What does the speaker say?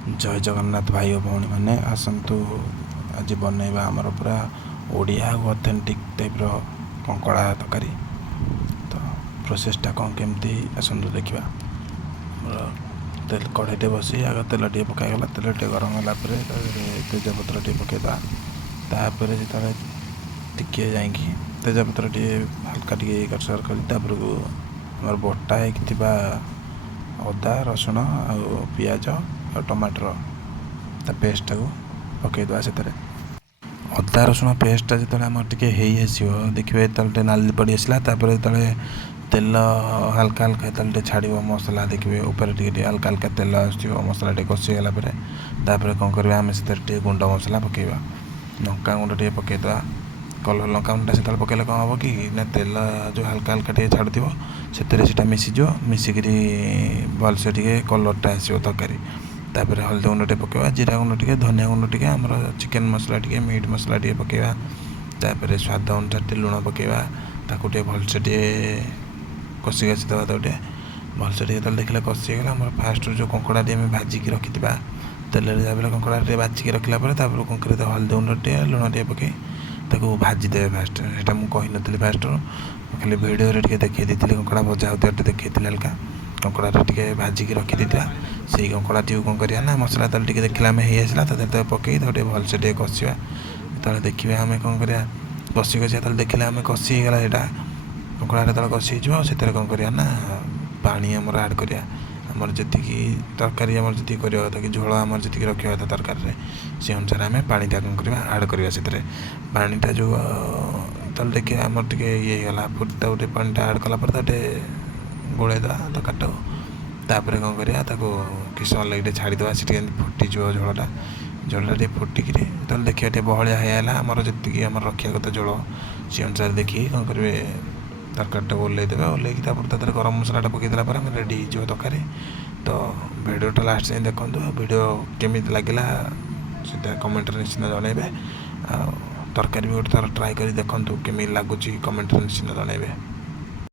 जय जगन्नाथ भाई और भौणी मैंने आसतु आज बनैबा आमर पूरा ओडिया ऑथेंटिक टाइप कंकड़ा तरकारी। तो प्रोसेसटा कौन केमती आसतु देखा। तेल कढ़ईटे बसी आग तेल टे पकाईगला तेल टे गरम होला तेजपत्र टे पकईदा तापर जो टिके जा तेजपत्र टे हल्का टे कर आमर बटा होता अदा रसुण आ पिज आ टमाटर ता पेस्टा को पकईदा से अदा रसुण पेस्टा जो आम टे देखिए जो नाली पड़ी आसला जो तेल हल्का हल्का जो छाड़ मसला देखिए ऊपर टे हल्का हल्का तेल मसला टे कषिगला कौन करवा आम से गुंड मसला पकईवा लंका गुंड टे पकईदा कलर लंका गुंडा से पकईले कौन हम कि ना तेल जो हल्का हल्का टे छाड़ुव से मिसीज मिसिक भलसे टे कलरटा आसो तरकारी तापर हल्दी गुंड टे पकईवा जीरा गुंड टे धनिया गुंड टे आमर चिकेन मसला टे मीट मसला टे पकईवा तापर स्वाद अनुसार लुण पकईवा ताकू टे भलसे टे कषि कषि दवा तो भलसे टे देखला कषिगला आम फास्ट जो कंकड़ा टे भाजिक रखी तेल कंकड़ा टे बाचिक रखला कौन कर हल्दी गुंड टे लुण टे पकई ताको भाजीदे फास्ट से मुझे नी फास्ट खाली भिडियो देखी कंकड़ा भजा होता देखी हल्का कंकड़ा टे भाजिक रखी से कंकड़ा टी कौन करना मसला तल टे देखला आम हो आसला पकई भलसे टे कषा जो देखिए आम कौन कर कषि कषि देखला आम कषिगला यहाँ कंकड़ा जो कषि से कौन करना पानी आमर आड करा आमर जी तरकारी आमर जी करवा कथा कि झोल आमर जी रखा कथा तरकारी से अनुसार आम पाटा कौन करवा आड करवा से पाटा जो देखिए आमर टे ये गला फुटा गोटे पाटा आड कलापर गोलैदा तरकारी तापर कौन करवा कि समय लगे छाड़ीदा से फुटीज झोलटा टे फुटिक देखिए टे बहलिया होगा आमर जी आम रखा कथा झोल से अनुसार देखिए कौन करेंगे तरकारीटा ओल्लैदेवे ओल्लैकी तापर गरम मसलाटा पकईदेला रेडी हो तरकारी। तो भिडियोटा लास्ट जाए देखो भिडियो केमी लगे सीधा कमेंट निश्चित जनइबे तरकारी भी गोटे थर ट्राए कर देखूँ केमी लगुच कमेंट निश्चित जनइबे।